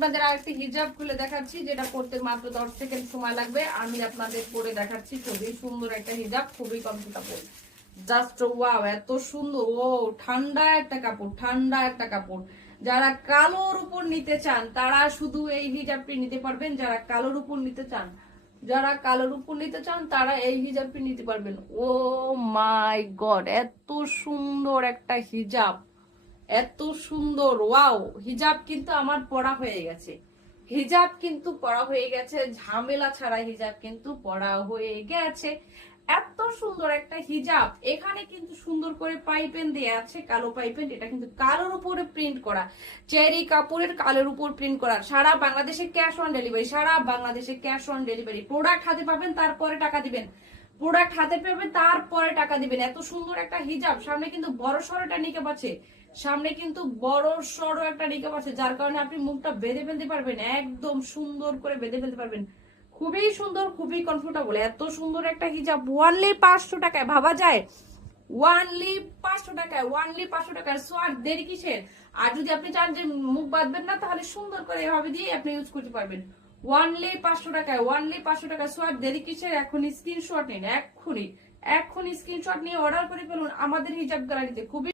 আপনাদের আরেকটি হিজাব খুলে দেখাচ্ছি, যেটা পড়তে মাত্র 10 সেকেন্ড সময় লাগবে। আমি আপনাদের পরে দেখাচ্ছি। খুবই সুন্দর একটা হিজাব, খুবই কমফোর্টেবল, জাস্ট ওয়াও, এত সুন্দর। ও ঠান্ডা একটা কাপড়, ঠান্ডা একটা কাপড়। যারা কালোর উপর নিতে চান তারা শুধু এই হিজাবটি নিতে পারবেন। যারা কালোর উপর নিতে চান, যারা কালোর উপর নিতে চান তারা এই হিজাবটি নিতে পারবেন। ও মাই গড, এত সুন্দর একটা হিজাব, এত সুন্দর। ওয়াও, হিজাব কিন্তু আমার পড়া হয়ে গেছে, হিজাব কিন্তু পড়া হয়ে গেছে, ঝামেলা ছাড়া হিজাব কিন্তু পড়া হয়ে গেছে। এত সুন্দর একটা হিজাব। এখানে কিন্তু সুন্দর করে পাইপেন দেয়া আছে, কালো পাইপেন। এটা কিন্তু কালোর উপরে প্রিন্ট করা, চেরি কাপড়ের কালোর উপর প্রিন্ট করা। সারা বাংলাদেশে ক্যাশ অন ডেলিভারি, সারা বাংলাদেশে ক্যাশ অন ডেলিভারি। প্রোডাক্ট হাতে পাবেন, তারপরে টাকা দিবেন। প্রোডাক্ট হাতে পাবেন, তারপরে টাকা দিবেন। এত সুন্দর একটা হিজাব। সামনে কিন্তু বড় সড়োটা নিকাব আছে, সামনে কিন্তু বড় সড়ো একটা নিকাব আছে, যার কারণে আপনি মুখটা বেঁধে ফেলতে পারবেন, একদম সুন্দর করে বেঁধে ফেলতে পারবেন। খুবই সুন্দর, খুবই কমফোর্টেবল। এত সুন্দর একটা হিজাব ওয়ানলি 500 টাকায়, ভাবা যায়? ওয়ানলি 500 টাকায়, ওয়ানলি 500 টাকায়। সো আর দেরি কিসের? আর যদি আপনি চান যে মুখ বাঁধবেন না, তাহলে সুন্দর করে এভাবে দিয়ে আপনি ইউজ করতে পারবেন। ওয়ানলি 500 টাকায়, ওয়ানলি 500 টাকায়। সো আর দেরি কিসের? এখন স্ক্রিনশট নিন, এক্ষুনি এক্ষুনি স্ক্রিনশট নিয়ে অর্ডার করে ফেলুন আমাদের হিজাব গ্যালারিতে। খুবই